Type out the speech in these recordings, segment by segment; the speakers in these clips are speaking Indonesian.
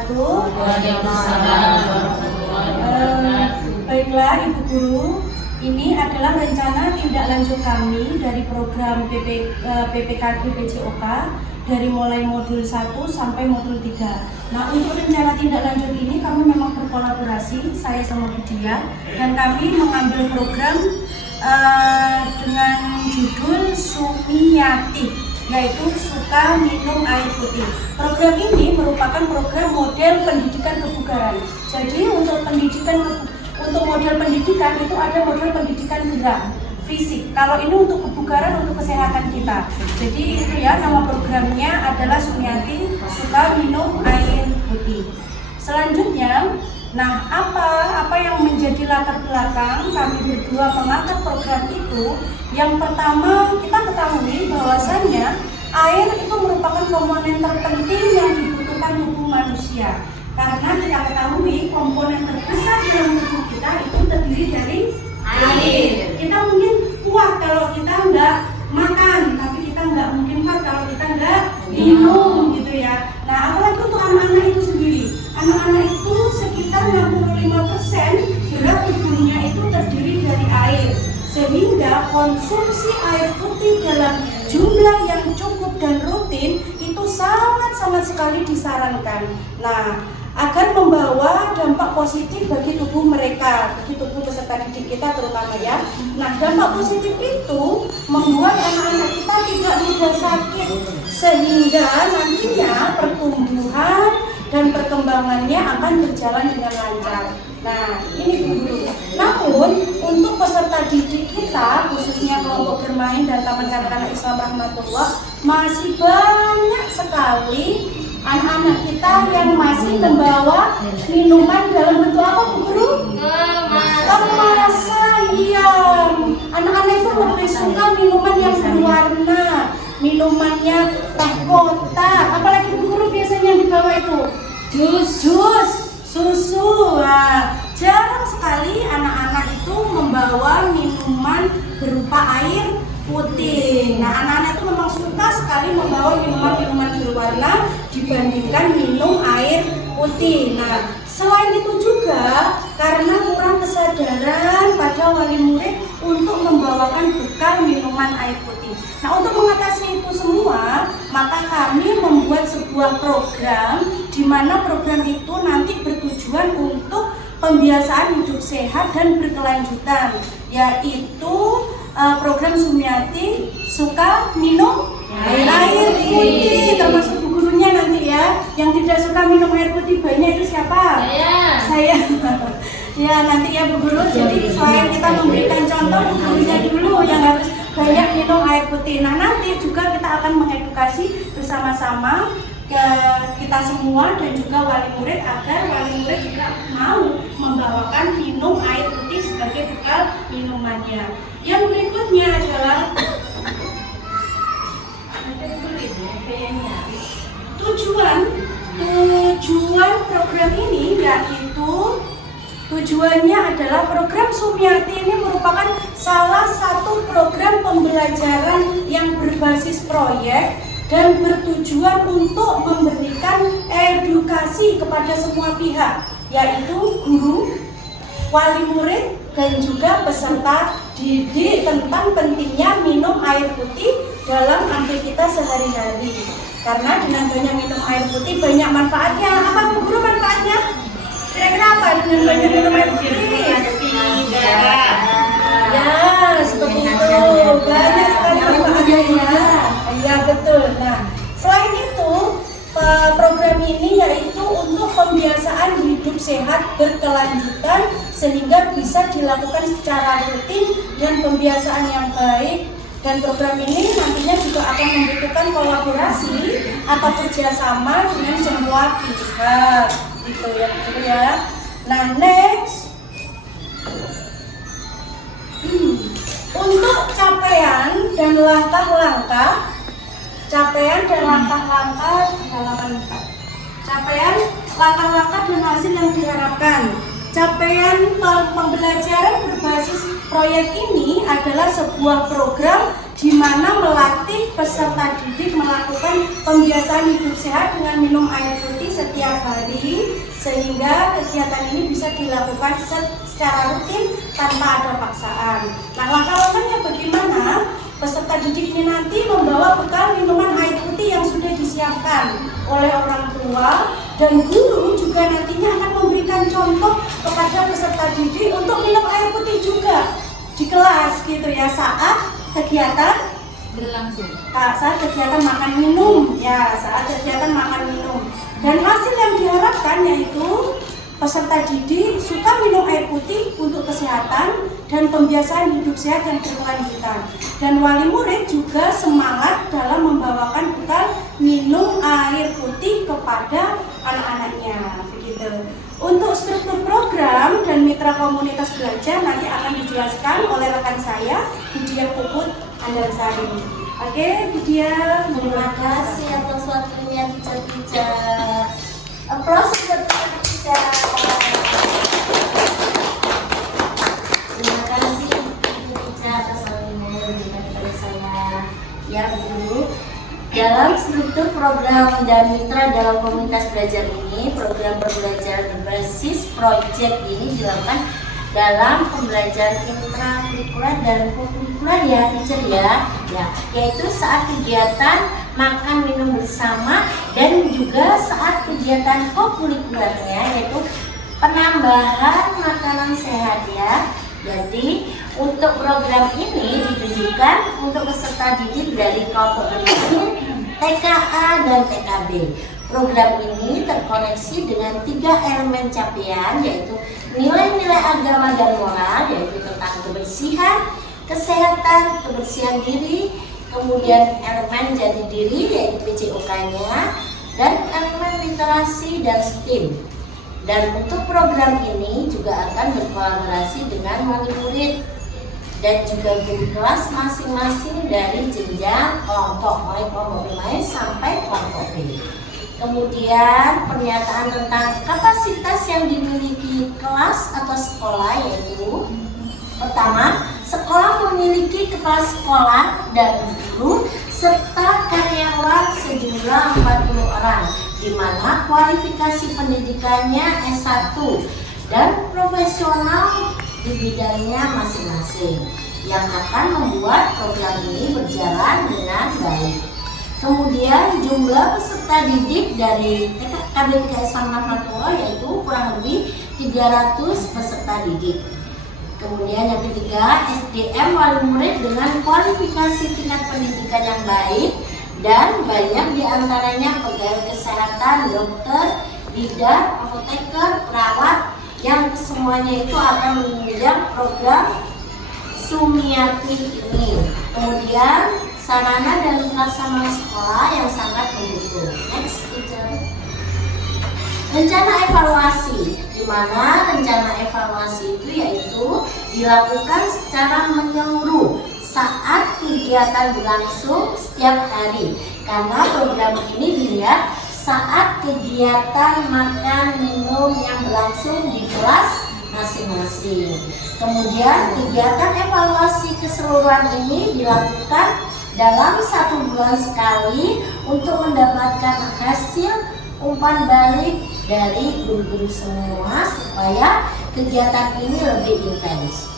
wabarakatuh. Waalaikumsalam warahmatullahi wabarakatuh. Baiklah Ibu Guru, ini adalah rencana tindak lanjut kami dari program PPKG PJOK dari mulai modul 1 sampai modul 3. Nah, untuk rencana tindak lanjut ini kami memang berkolaborasi, saya sama Budia, dan kami mengambil program dengan judul Sumiati, yaitu suka minum air putih. Program ini merupakan program model pendidikan kebugaran. Jadi untuk model pendidikan itu ada model pendidikan gerak fisik. Kalau ini untuk kebugaran, untuk kesehatan kita. Jadi itu ya, nama programnya adalah Sumiati, suka minum air putih. Selanjutnya, nah apa yang menjadi latar belakang kami berdua mengangkat program itu? Yang pertama, kita ketahui bahwasannya air itu merupakan komponen terpenting yang dibutuhkan tubuh manusia. Karena kita ketahui komponen terbesar dalam tubuh kita itu terdiri dari air. Kita mungkin kuat kalau kita nggak makan, tapi kita nggak mungkin kuat kalau kita nggak minum gitu ya. Nah, apalagi untuk anak-anak itu sendiri. Anak-anak itu sekitar 65% berat tubuhnya itu terdiri dari air. Sehingga konsumsi air putih dalam jumlah yang cukup dan rutin itu sangat sekali disarankan. Nah, agar membawa dampak positif bagi tubuh mereka, bagi tubuh peserta didik kita terutama ya. Nah, dampak positif itu membuat anak-anak kita tidak mudah sakit, sehingga nantinya pertumbuhan dan perkembangannya akan berjalan dengan lancar. Nah, ini dulu. Namun, untuk peserta didik kita, khususnya kelompok bermain dan Taman Kanak-kanak Islam Rahmatullah, masih banyak sekali anak-anak kita yang masih membawa minuman dalam bentuk apa, Bu Guru? Kemasan. Iya. Anak-anak itu lebih suka minuman yang berwarna, minumannya teh kotak. Apalagi Bu Guru biasanya yang dibawa itu jus, susu. Nah, jarang sekali anak-anak itu membawa minuman berupa air putih. Nah, anak-anak itu memang suka sekali membawa minuman-minuman berwarna dibandingkan minum air putih. Nah, selain itu juga karena kurang kesadaran pada wali murid untuk membawakan bekal minuman air putih. Nah, untuk mengatasi itu semua, maka kami membuat sebuah program di mana program itu nanti bertujuan untuk pembiasaan hidup sehat dan berkelanjutan, yaitu program Sumiati, suka minum air putih, termasuk Bu Gurunya nanti ya. Yang tidak suka minum air putih banyak itu siapa? Saya. Ya, nanti ya Bu Guru. Jadi selain kita memberikan contoh, Bu Gurunya dulu yang harus banyak minum air putih. Nah, nanti juga kita akan mengedukasi bersama-sama ke kita semua dan juga wali murid agar wali murid juga mau membawakan minum air putih sebagai bekal minumannya. Yang berikutnya adalah tujuan program ini, yaitu tujuannya adalah program Sumiati ini merupakan salah satu program pembelajaran yang berbasis proyek dan bertujuan untuk memberikan edukasi kepada semua pihak, yaitu guru, wali murid, dan juga peserta didik tentang pentingnya minum air putih dalam aktivitas sehari-hari. Karena dengan banyak minum air putih banyak manfaatnya. Apa Bu Guru manfaatnya? Kira-kira apa dengan banyak minum air putih? Ya, seperti itu. Banyak sekali manfaatnya ya. Ya, betul. Nah, selain itu, program ini yaitu untuk pembiasaan hidup sehat berkelanjutan sehingga bisa dilakukan secara rutin dan pembiasaan yang baik. Dan program ini nantinya juga akan membutuhkan kolaborasi atau kerjasama dengan semua pihak, gitu ya. Nah, next, untuk capaian dan langkah-langkah dan hasil yang diharapkan. Capaian pembelajaran berbasis proyek ini adalah sebuah program di mana melatih peserta didik melakukan pembiasaan hidup sehat dengan minum air putih setiap hari, sehingga kegiatan ini bisa dilakukan secara rutin tanpa ada paksaan. Nah, langkah-langkahnya bagaimana? Peserta didik ini nanti membawa bekal minuman air putih yang sudah disiapkan oleh orang tua, dan guru juga nantinya akan memberikan contoh kepada peserta didik untuk minum air putih juga di kelas gitu ya, saat kegiatan berlangsung. saat kegiatan makan minum ya, saat kegiatan makan minum. Dan hasil yang diharapkan yaitu peserta didik suka minum air putih untuk kesehatan dan pembiasaan hidup sehat yang berkelanjutan. Dan wali murid juga semangat dalam membawakan bekal minum air putih kepada anak-anaknya. Begitu. Untuk struktur program dan mitra komunitas belajar nanti akan dijelaskan oleh rekan saya, Widya Puput Andalasari. Oke, Widya, Terima kasih atas waktunya teacher. Aplaus untuk teacher. Terima kasih teacher atas waktunya yang diberikan kepada saya. Ya Bu, dalam struktur program dan mitra dalam komunitas belajar ini, program pembelajaran berbasis proyek ini dilakukan dalam pembelajaran intrakurikuler dan kurikuler ya teacher ya, yaitu saat kegiatan makan minum bersama dan juga saat kegiatan kokurikulernya, yaitu penambahan makanan sehat ya. Jadi untuk program ini ditujukan untuk peserta didik dari kelompok berikut TKA dan TKB. Program ini terkoneksi dengan 3 elemen capaian, yaitu nilai-nilai agama dan moral, yaitu tentang kebersihan, kesehatan, kebersihan diri, kemudian elemen jati diri, yaitu PCOK-nya, dan elemen literasi dan STEAM. Dan untuk program ini juga akan berkolaborasi dengan wali murid dan juga guru kelas masing-masing dari jenjang kelompok, mulai kelompok bermain sampai kelompok B. Kemudian pernyataan tentang kapasitas yang dimiliki kelas atau sekolah, yaitu pertama, sekolah memiliki kepala sekolah dan guru serta karyawan sejumlah 40 orang, di mana kualifikasi pendidikannya S1 dan profesional di bidangnya masing-masing, yang akan membuat program ini berjalan dengan baik. Kemudian jumlah peserta didik dari KBTS Rahmatullah yaitu kurang lebih 300 peserta didik. Kemudian yang ketiga, SDM wali murid dengan kualifikasi tingkat pendidikan yang baik dan banyak diantaranya pegawai kesehatan, dokter, bidan, apoteker, perawat, yang semuanya itu akan menunjang program Sumiati ini. Kemudian sarana dan prasarana sekolah yang sangat mendukung. Next, teacher. Rencana evaluasi, di mana rencana evaluasi itu yaitu dilakukan secara menyeluruh saat kegiatan berlangsung setiap hari, karena program ini dilihat saat kegiatan makan minum yang berlangsung di kelas masing-masing. Kemudian kegiatan evaluasi keseluruhan ini dilakukan dalam 1 bulan sekali untuk mendapatkan hasil umpan balik dari guru-guru semua supaya kegiatan ini lebih intens.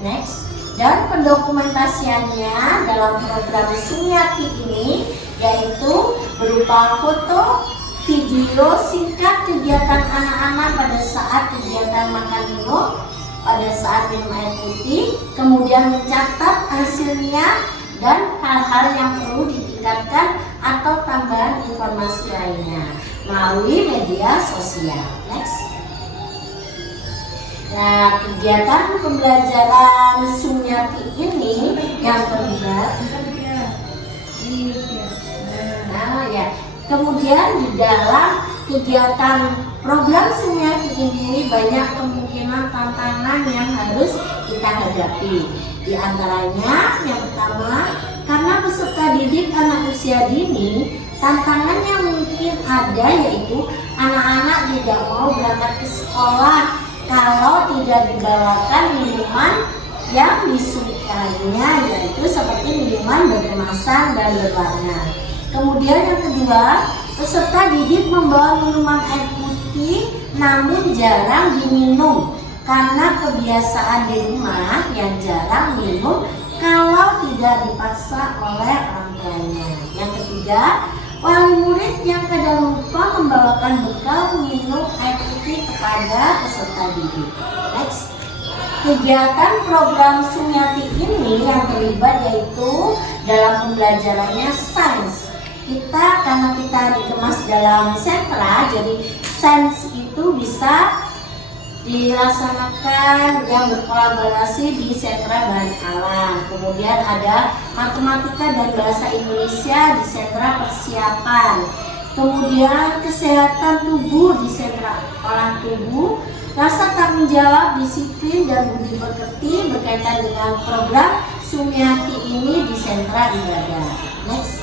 Next, dan pendokumentasiannya dalam program Sumiati ini yaitu berupa foto, video singkat kegiatan anak-anak pada saat kegiatan makan minum, pada saat minum air putih, kemudian mencatat hasilnya dan hal-hal yang perlu ditingkatkan atau tambahan informasi lainnya melalui media sosial. Next. Nah, kegiatan pembelajaran Sumiati ini yang terlibat. Nah, ya. Kemudian di dalam kegiatan program Sumiati ini banyak kemungkinan tantangan yang harus kita hadapi. Di antaranya yang pertama, karena peserta didik anak usia dini, tantangannya mungkin ada yaitu anak-anak tidak mau berangkat ke sekolah kalau tidak dibawakan minuman yang disukai lainnya, yaitu seperti minuman berkemasan dan berwarna. Kemudian yang kedua, peserta didik membawa minuman air putih namun jarang diminum karena kebiasaan di rumah yang jarang minum kalau tidak dipaksa oleh orang tuanya. Yang ketiga, wali murid yang kadang lupa membawakan bekal minum air putih kepada peserta didik. Next. Kegiatan program Sumiati ini yang terlibat yaitu dalam pembelajarannya sains. Karena kita dikemas dalam sentra, jadi sains itu bisa dilaksanakan yang berkolaborasi di sentra bahan alam. Kemudian ada matematika dan bahasa Indonesia di sentra persiapan. Kemudian kesehatan tubuh di sentra olah tubuh. Rasa tanggung jawab, disiplin, dan budi pekerti berkaitan dengan program Sumiati ini di sentra ibadah. Next.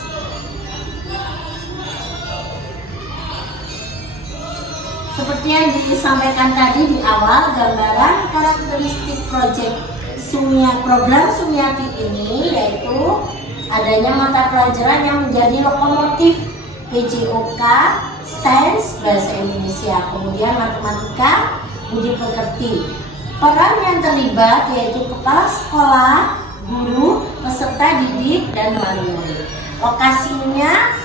Seperti yang disampaikan tadi di awal, gambaran karakteristik program Sumiati ini yaitu adanya mata pelajaran yang menjadi lokomotif PJOK, Sains, Bahasa Indonesia, kemudian Matematika, Budi Pekerti. Peran yang terlibat yaitu kepala sekolah, guru, peserta didik, dan wali murid. Lokasinya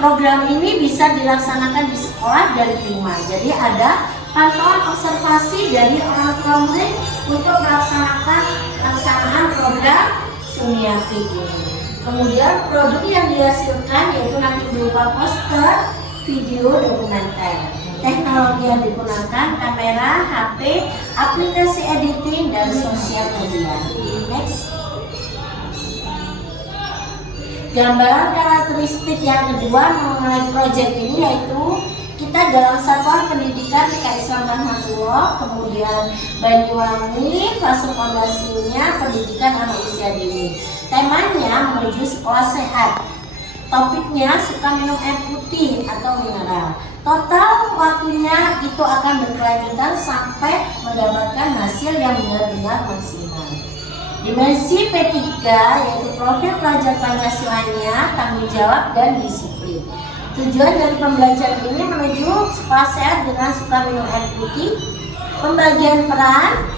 program ini bisa dilaksanakan di sekolah dan di rumah. Jadi ada pantauan observasi dari orang tua murid untuk pelaksanaan program Sumiati ini. Kemudian produk yang dihasilkan yaitu nanti berupa poster, video, dokumenter. Teknologi yang digunakan kamera, HP, aplikasi editing, dan sosial media. Next. Gambaran karakteristik yang kedua mengenai proyek ini yaitu kita dalam satuan pendidikan TK Islam Rahmatullah, kemudian Banyuwangi, fase fondasinya pendidikan anak usia dini. Temanya menuju sekolah sehat. Topiknya suka minum air putih atau mineral. Total waktunya itu akan berkelanjutan sampai mendapatkan hasil yang benar-benar maksimal. Dimensi P3 yaitu profil pelajar Pancasilanya, tanggung jawab, dan disiplin. Tujuan dari pembelajaran ini menuju sekolah sehat dengan suka minum air putih. Pembagian peran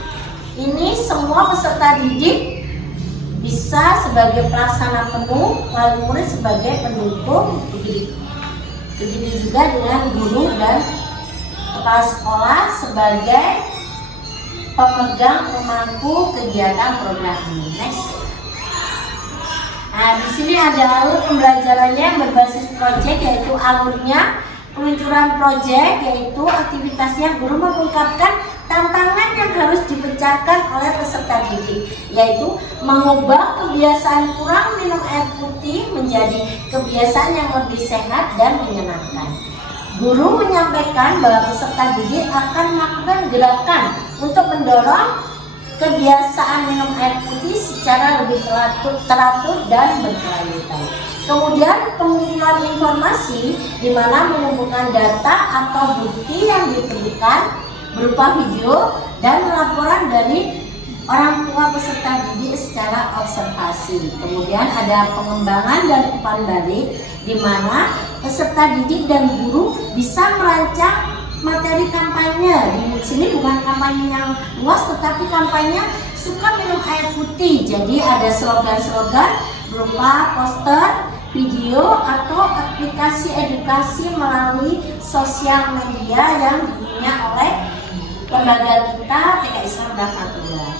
ini semua peserta didik bisa sebagai pelaksana penuh, wali murid sebagai pendukung, begitu juga dengan guru dan kepala sekolah sebagai pemegang pemangku kegiatan program ini. Next. Nah, di sini ada alur pembelajarannya yang berbasis proyek, yaitu alurnya peluncuran proyek, yaitu aktivitasnya guru mengungkapkan tantangan yang harus dipecahkan oleh peserta didik, yaitu mengubah kebiasaan kurang minum air putih menjadi kebiasaan yang lebih sehat dan menyenangkan. Guru menyampaikan bahwa peserta didik akan melakukan gerakan untuk mendorong kebiasaan minum air putih secara lebih teratur dan berkelanjutan. Kemudian pengumpulan informasi di mana mengumpulkan data atau bukti yang diperlukan berupa video dan laporan dari orang tua peserta didik secara observasi. Kemudian ada pengembangan dan umpan balik di mana peserta didik dan guru bisa merancang materi kampanye. Di sini bukan kampanye yang luas, tetapi kampanye suka minum air putih. Jadi ada slogan-slogan berupa poster, video, atau aplikasi edukasi melalui sosial media yang digunakan oleh lembaga kita TK Islam Rahmatullah.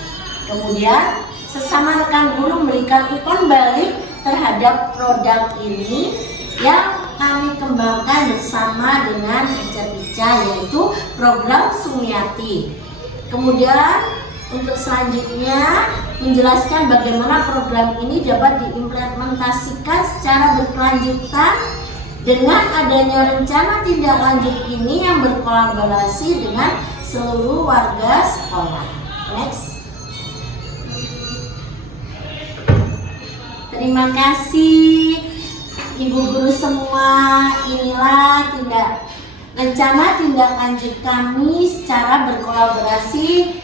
Kemudian sesama rekan guru memberikan umpan balik terhadap produk ini yang kami kembangkan bersama dengan teacher-teacher, yaitu program Sumiati. Kemudian untuk selanjutnya menjelaskan bagaimana program ini dapat diimplementasikan secara berkelanjutan dengan adanya rencana tindak lanjut ini yang berkolaborasi dengan seluruh warga sekolah. Next. Terima kasih Ibu guru semua. Inilah rencana tindak lanjut kami secara berkolaborasi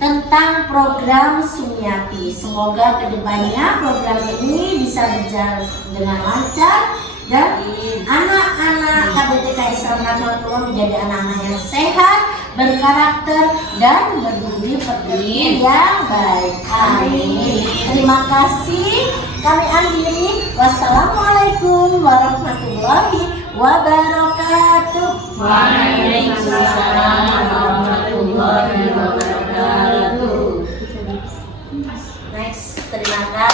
tentang program Sumiati. Semoga kedepannya program ini bisa berjalan dengan lancar dan anak-anak KBTK Islam Rahmatullah menjadi anak-anak yang sehat, berkarakter, dan berbudi pekerti yang baik. Amin. Terima kasih. Kami akhiri. Wassalamualaikum warahmatullahi wabarakatuh. Waalaikumsalam warahmatullahi wabarakatuh. Next, terima kasih.